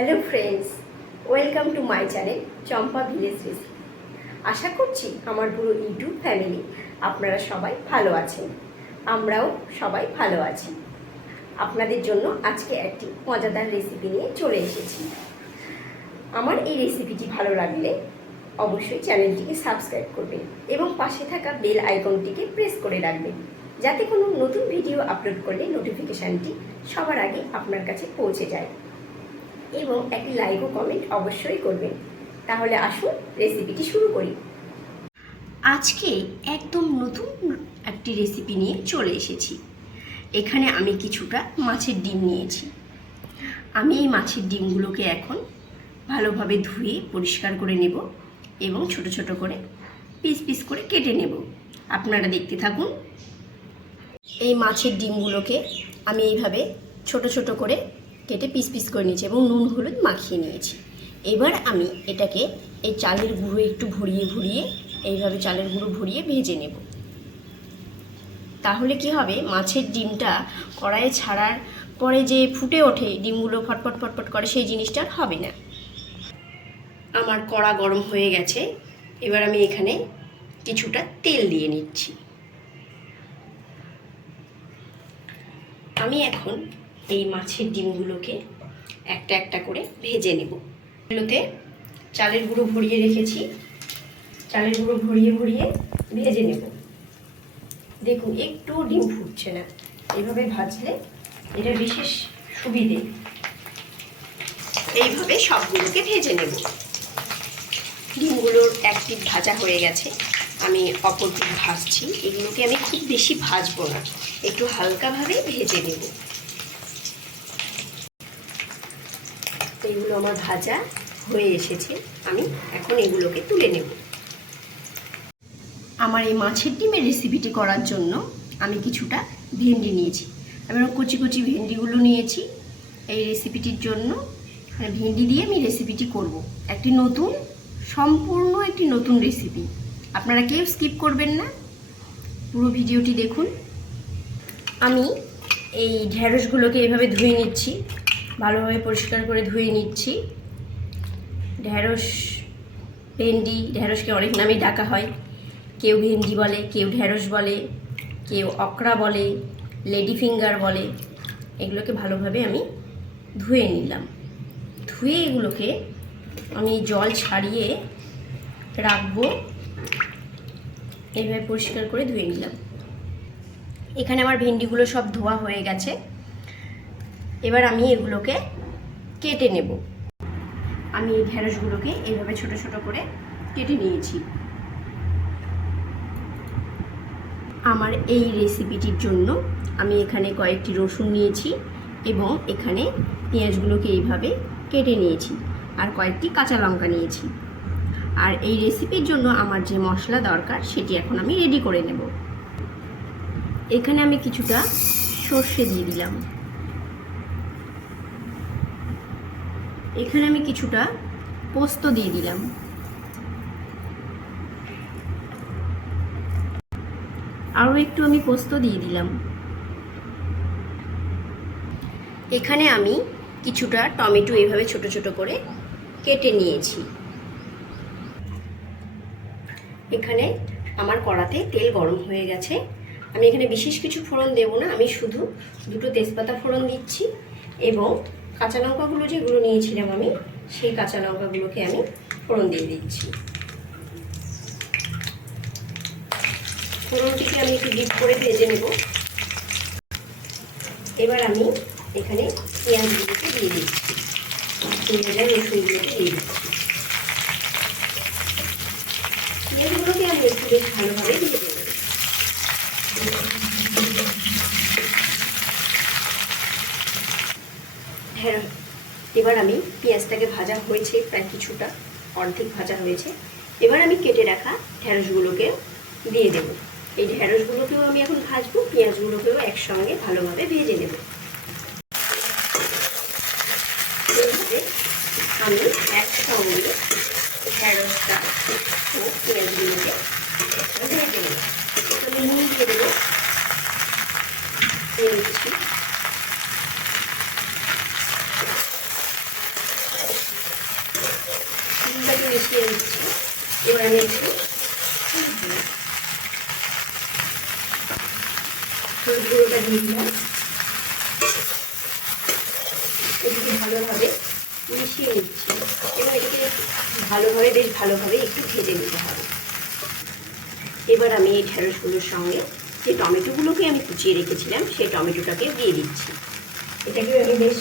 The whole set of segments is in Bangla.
Hello friends, welcome to my channel Champa village recipe. আশা করছি আমার পুরো ইউটিউব ফ্যামিলি আপনারা সবাই ভালো আছেন। আমরাও সবাই ভালো আছি। আপনাদের জন্য আজকে একটি মজাদার রেসিপি নিয়ে চলে এসেছি। আমার এই রেসিপিটি ভালো লাগলে অবশ্যই চ্যানেলটিকে সাবস্ক্রাইব করবেন এবং পাশে থাকা বেল আইকনটিকে প্রেস করে রাখবেন, যাতে কোনো নতুন ভিডিও আপলোড করলে নোটিফিকেশানটি সবার আগে আপনার কাছে পৌঁছে যায়। এবং একটি লাইক ও কমেন্ট অবশ্যই করবেন। তাহলে আসুন রেসিপিটি শুরু করি। আজকে একদম নতুন একটি রেসিপি নিয়ে চলে এসেছি। এখানে আমি কিছুটা মাছের ডিম নিয়েছি। আমি এই মাছের ডিমগুলোকে এখন ভালোভাবে ধুয়ে পরিষ্কার করে নেব এবং ছোট ছোট করে পিস পিস করে কেটে নেব। আপনারা দেখতে থাকুন। এই মাছের ডিমগুলোকে আমি এইভাবে ছোট ছোট করে কেটে পিস পিস করে নিয়েছি এবং নুন, হলুদ মাখিয়ে নিয়েছি। এবার আমি এটাকে এই চালের গুঁড়ো একটু ভরিয়ে ভরিয়ে এইভাবে চালের গুঁড়ো ভরিয়ে ভেজে নেব। তাহলে কি হবে? মাছের ডিমটা কড়াইয়ে ছাড়ার পরে যে ফুটে ওঠে, ডিমগুলো ফটফট ফটফট করে, সেই জিনিসটা আর হবে না। আমার কড়া গরম হয়ে গেছে। এবার আমি এখানে কিছুটা তেল দিয়ে নিচ্ছি। আমি এখন এই মাছের ডিমগুলোকে একটা একটা করে ভেজে নেব। এগুলোতে চালের গুঁড়ো ভরিয়ে রেখেছি। চালের গুঁড়ো ভরিয়ে ভরিয়ে ভেজে নেব। দেখুন, একটু ডিম ফুটছে না। এইভাবে ভাজলে এটা বিশেষ সুবিধে। এইভাবে সবগুলোকে ভেজে নেব। ডিমগুলোর এক পিঠ ভাজা হয়ে গেছে। আমি অপর পিঠ ভাজছি। এগুলোকে আমি খুব বেশি ভাজবো না। একটু হালকাভাবে ভেজে নেব। এগুলো আমার ভাজা হয়ে এসেছে। আমি এখন এগুলোকে তুলে নেব। আমার এই মাছের ডিমের রেসিপিটি করার জন্য আমি কিছুটা ভেন্ডি নিয়েছি। আমি কচি কচি ভেন্ডিগুলো নিয়েছি এই রেসিপিটির জন্য। মানে ভেন্ডি দিয়ে আমি রেসিপিটি করব। একটি নতুন, সম্পূর্ণ একটি নতুন রেসিপি আপনারা কেউ স্কিপ করবেন না। পুরো ভিডিওটি দেখুন। আমি এই ঢ্যাঁড়সগুলোকে এভাবে ধুয়ে নিচ্ছি। ভালোভাবে পরিষ্কার করে ধুয়ে নিচ্ছি। ঢ্যাঁড়স ভেন্ডি ঢ্যাঁড়সকে অনেক নামে ডাকা হয়। কেউ ভেন্ডি বলে, কেউ ঢ্যাঁড়স বলে, কেউ অকড়া বলে, লেডি ফিঙ্গার বলে। এগুলোকে ভালোভাবে আমি ধুয়ে নিলাম। ধুয়ে এগুলোকে আমি জল ছাড়িয়ে রাখব। এইভাবে পরিষ্কার করে ধুয়ে নিলাম। এখানে আমার ভেন্ডিগুলো সব ধোয়া হয়ে গেছে। এবার আমি এগুলোকে কেটে নেব। আমি এই ঢেঁড়সগুলোকে এইভাবে ছোট ছোট করে কেটে নিয়েছি। আমার এই রেসিপিটির জন্য আমি এখানে কয়েকটি রসুন নিয়েছি এবং এখানে পেঁয়াজগুলোকে এইভাবে কেটে নিয়েছি আর কয়েকটি কাঁচা লঙ্কা নিয়েছি। আর এই রেসিপির জন্য আমার যে মশলা দরকার সেটি এখন আমি রেডি করে নেব। এখানে আমি কিছুটা সর্ষে দিয়ে দিলাম। এখানে আমি কিছুটা পোস্ত দিয়ে দিলাম। আরও একটু আমি পোস্ত দিয়ে দিলাম। এখানে আমি কিছুটা টমেটো এইভাবে ছোট ছোট করে কেটে নিয়েছি। এখানে আমার কড়াতে তেল গরম হয়ে গেছে। আমি এখানে বিশেষ কিছু ফোড়ন দেবো না, আমি শুধু দুটো তেজপাতা ফোড়ন দিচ্ছি এবং কাঁচা লঙ্কাগুলো যেগুলো নিয়েছিলাম আমি, সেই কাঁচা লঙ্কাগুলোকে আমি ফোড়ন দিয়ে দিচ্ছি। ফোড়নটিকে আমি একটু ডিপ করে ভেজে নেব। এবার আমি এখানে পেঁয়াজগুলোকে দিয়ে দিচ্ছি। পেঁয়াজ আর রসুনগুলোকে দিয়ে দিচ্ছি। পেঁয়াজগুলোকে আমি একটু বেশ ভালোভাবে দিয়ে নেব। হ্যাঁ এবার আমি পেঁয়াজটাকে ভাজা হয়েছে প্রায় কিছুটা, অর্ধেক ভাজা হয়েছে। এবার আমি কেটে রাখা ঢ্যাঁড়সগুলোকে দিয়ে দেবো। এই ঢ্যাঁড়সগুলোকেও আমি এখন ভাজবো, পেঁয়াজগুলোকেও একসঙ্গে ভালোভাবে ভেজে নেব। আমি একসঙ্গে ঢ্যাঁড়সটা ও পেঁয়াজগুলোকে ভেজে নেব। আমি নুন দিয়ে দেবো। মিশিয়ে নিচ্ছি এবার আমি একটু গুঁড়োটা দিয়ে দিলাম এটিকে ভালোভাবে? মিশিয়ে নিচ্ছি। এবং এটিকে ভালোভাবে, বেশ ভালোভাবে একটু ভেজে নিতে হবে। এবার আমি এই ঢেঁড়সগুলোর সঙ্গে যে টমেটোগুলোকে আমি কুচিয়ে রেখেছিলাম, সেই টমেটোটাকে দিয়ে দিচ্ছি। এটাকে আমি বেশ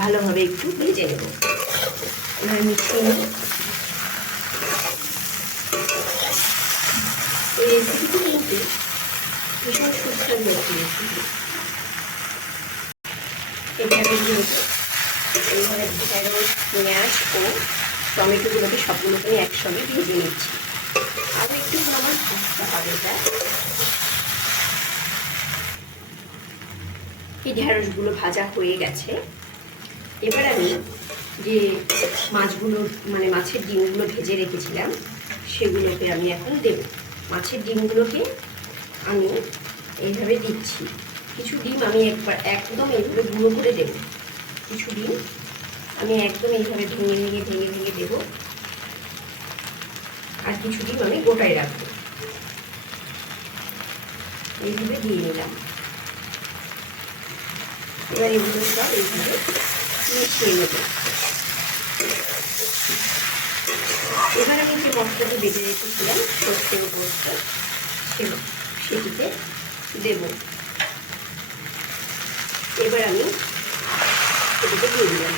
ভালোভাবে একটু ভেজে নেব। এবার মিশিয়ে রেসিপিটি কিন্তু ভীষণ সুস্বাদু একটি রেসিপি এটাকে কিন্তু এইভাবে ঢেঁড়স পেঁয়াজ ও টমেটোগুলোকে সবগুলোকে একসঙ্গে ভেজে নিচ্ছি একটু আমার ভাজতে হবে এটা এই ঢেঁড়সগুলো ভাজা হয়ে গেছে। এবার আমি যে মাছগুলো মানে মাছের ডিমগুলো ভেজে রেখেছিলাম, সেগুলোকে আমি এখন দেব। মাছের ডিমগুলোকে আমি এইভাবে দিচ্ছি। কিছু ডিম আমি একবার একদম এইভাবে গুঁড়ো করে দেব। কিছু ডিম আমি একদম এইভাবে ভেঙে ভেঙে ভেঙে ভেঙে দেব। আর কিছু ডিম আমি গোটায় রাখব। এইভাবে দিয়ে নিলাম। এবার এগুলো সব এইভাবে মিশিয়ে নেব। এবার আমি যে মশলাটি বেটে রেখেছিলাম, সর্ষের পোস্ত সেটিতে দেব। এবার আমি এটিকে দিয়ে দিলাম।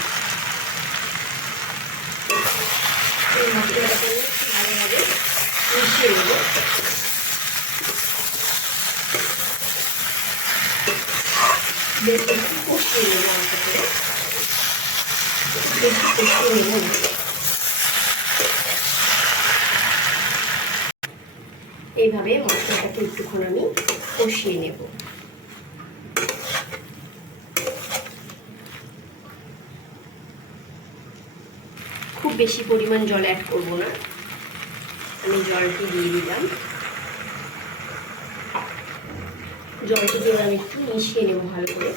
এই মশলাটাকে ভালোভাবে মিশিয়ে নেব। বেশ কষিয়ে নেব বেশ কষিয়ে নেব। এইভাবে মশলাটাকে একটুক্ষণ আমি কষিয়ে নেব। খুব বেশি পরিমাণ জল অ্যাড করব না। আমি জলটি দিয়ে দিলাম। জলটি দিয়ে আমি একটু মিশিয়ে নেব ভালো করে।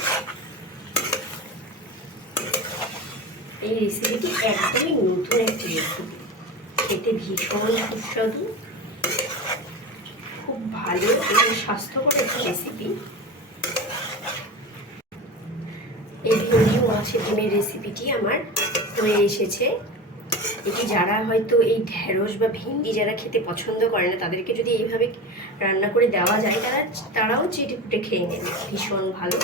এই রেসিপিটি একদমই নতুন একটি রেসিপি খেতে ভীষণ সুস্বাদু। ভালো এবং স্বাস্থ্যকর একটি রেসিপি এই ভেন্ডি মাছের ডিমের রেসিপিটি আমার হয়ে এসেছে। এটি যারা হয়তো এই ঢেঁড়স বা ভিন্ডি যারা খেতে পছন্দ করে না, তাদেরকে যদি এইভাবে রান্না করে দেওয়া যায়, তারা তারাও চেটে ফুটে খেয়ে নেবে। ভীষণ ভালো।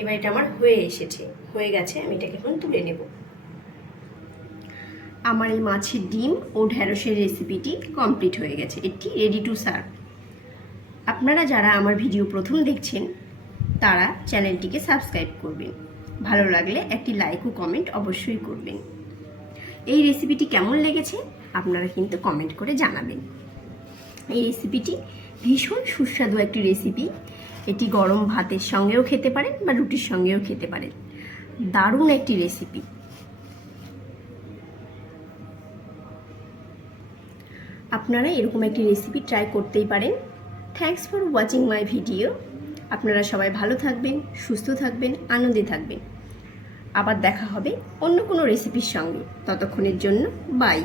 এবার এটা আমার হয়ে এসেছে। হয়ে গেছে, আমি এটাকে এখন তুলে নেব। আমার এই মাছের ডিম ও ঢেঁড়সের রেসিপিটি কমপ্লিট হয়ে গেছে। এটি রেডি টু সার্ভ আপনারা যারা আমার ভিডিও প্রথম দেখছেন, তারা চ্যানেলটিকে সাবস্ক্রাইব করবেন। ভালো লাগলে একটি লাইক ও কমেন্ট অবশ্যই করবেন। এই রেসিপিটি কেমন লেগেছে, আপনারা কিন্তু কমেন্ট করে জানাবেন। এই রেসিপিটি ভীষণ সুস্বাদু একটি রেসিপি এটি গরম ভাতের সঙ্গেও খেতে পারেন বা রুটির সঙ্গেও খেতে পারেন। দারুণ একটি রেসিপি আপনারা এরকম একটি রেসিপি ট্রাই করতেই পারেন। Thanks for watching my video আপনারা সবাই ভালো থাকবেন, সুস্থ থাকবেন, আনন্দে থাকবেন। আবার দেখা হবে অন্য কোনো রেসিপির সঙ্গে। ততক্ষণের জন্য বাই